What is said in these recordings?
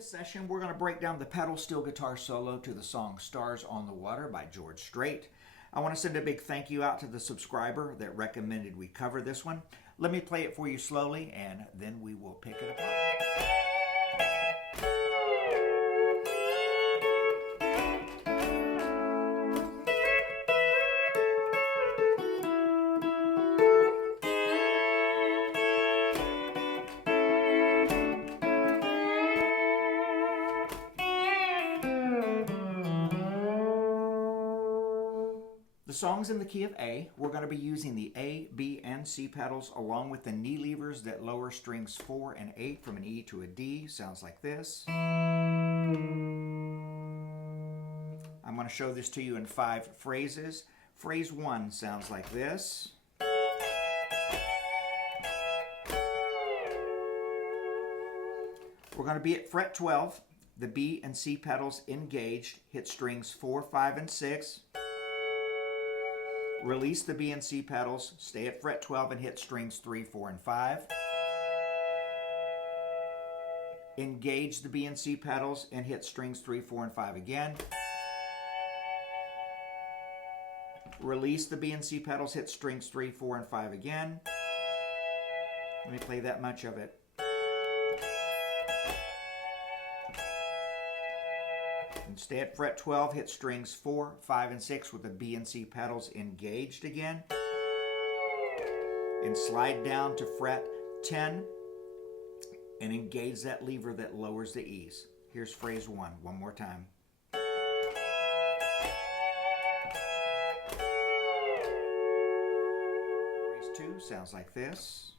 this session, we're going to break down the pedal steel guitar solo to the song Stars on the Water by George Strait. I want to send a big thank you out to the subscriber that recommended we cover this one. Let me play it for you slowly, and then we will pick it apart. The song's in the key of A. We're going to be using the A, B, and C pedals along with the knee levers that lower strings 4 and 8 from an E to a D. Sounds like this. I'm going to show this to you in 5 phrases. Phrase 1 sounds like this. We're going to be at fret 12. The B and C pedals engaged. Hit strings 4, 5, and 6. Release the B and C pedals, stay at fret 12 and hit strings 3, 4, and 5. Engage the B and C pedals and hit strings 3, 4, and 5 again. Release the B and C pedals, hit strings 3, 4, and 5 again. Let me play that much of it. And stay at fret 12, hit strings 4, 5, and 6 with the B and C pedals engaged again. And slide down to fret 10 and engage that lever that lowers the E's. Here's phrase 1, one more time. Phrase 2 sounds like this.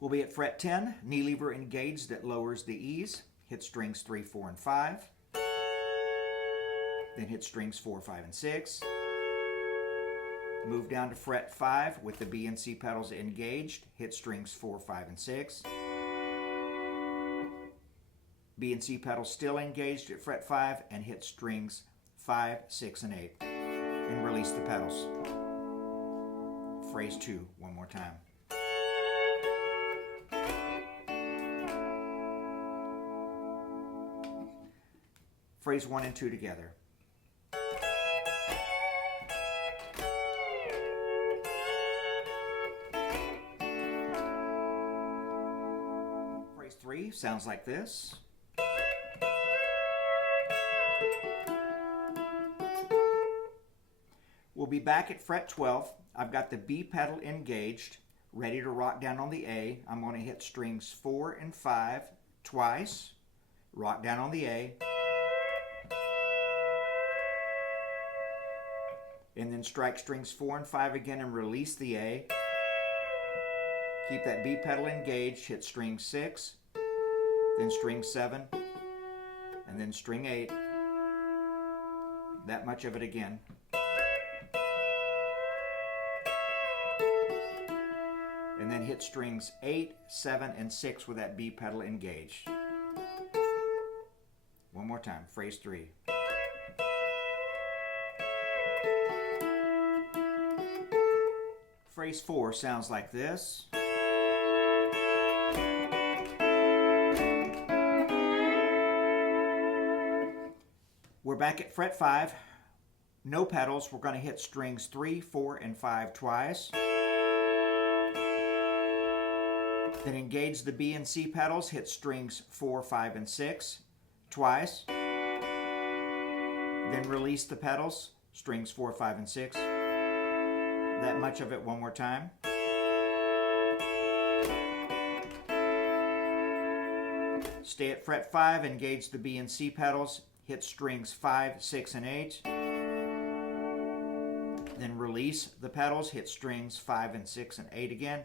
We'll be at fret 10, knee lever engaged that lowers the E's. Hit strings 3, 4, and 5. Then hit strings 4, 5, and 6. Move down to fret 5 with the B and C pedals engaged. Hit strings 4, 5, and 6. B and C pedals still engaged at fret 5 and hit strings 5, 6, and 8. And release the pedals. Phrase 2, one more time. Phrase 1 and 2 together. Phrase 3 sounds like this. We'll be back at fret 12. I've got the B pedal engaged, ready to rock down on the A. I'm going to hit strings 4 and 5 twice, rock down on the A, and then strike strings 4 and 5 again and release the A. Keep that B pedal engaged, hit string 6, then string 7, and then string 8. That much of it again. And then hit strings 8, 7, and 6 with that B pedal engaged. One more time, phrase 3. Phrase 4 sounds like this. We're back at fret 5. No pedals. We're going to hit strings 3, 4, and 5 twice. Then engage the B and C pedals. Hit strings 4, 5, and 6 twice. Then release the pedals. Strings 4, 5, and 6. That much of it one more time. Stay at fret 5, engage the B and C pedals, hit strings 5, 6, and 8. Then release the pedals, hit strings 5 and 6 and 8 again.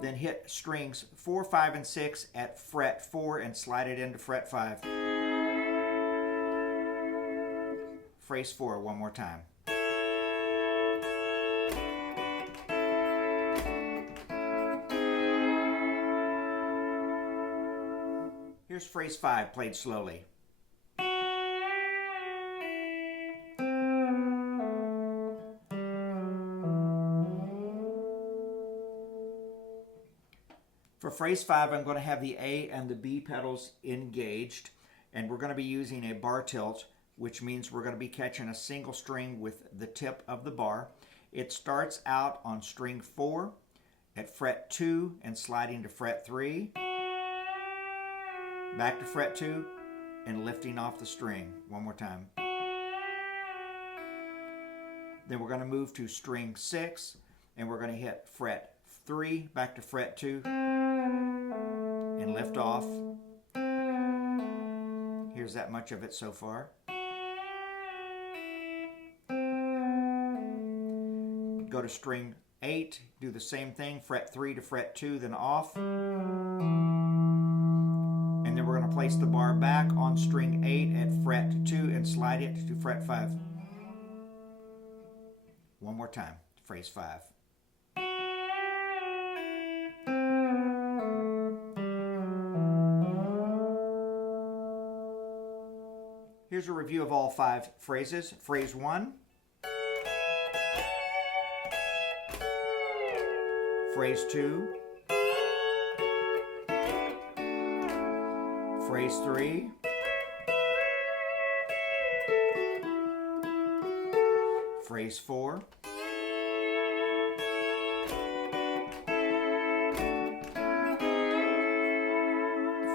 Then hit strings 4, 5, and 6 at fret 4 and slide it into fret 5. Phrase 4 one more time. Here's phrase 5 played slowly. For phrase 5, I'm going to have the A and the B pedals engaged, and we're going to be using a bar tilt, which means we're going to be catching a single string with the tip of the bar. It starts out on string 4 at fret 2 and sliding to fret 3, back to fret 2 and lifting off the string. One more time. Then we're going to move to string 6 and we're going to hit fret 3, back to fret 2 and lift off. Here's that much of it so far. Go to string 8, do the same thing, fret 3 to fret 2, then off. And then we're going to place the bar back on string 8 at fret 2 and slide it to fret 5. One more time, phrase 5. Here's a review of all 5 phrases. Phrase 1. Phrase 2. Phrase 3. Phrase 4.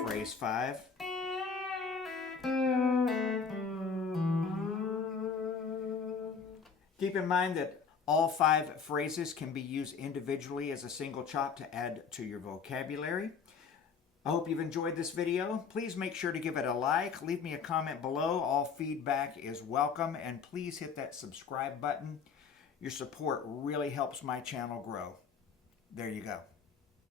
Phrase 5. Keep in mind that all 5 phrases can be used individually as a single chop to add to your vocabulary. I hope you've enjoyed this video. Please make sure to give it a like, leave me a comment below. All feedback is welcome, and please hit that subscribe button. Your support really helps my channel grow. There you go.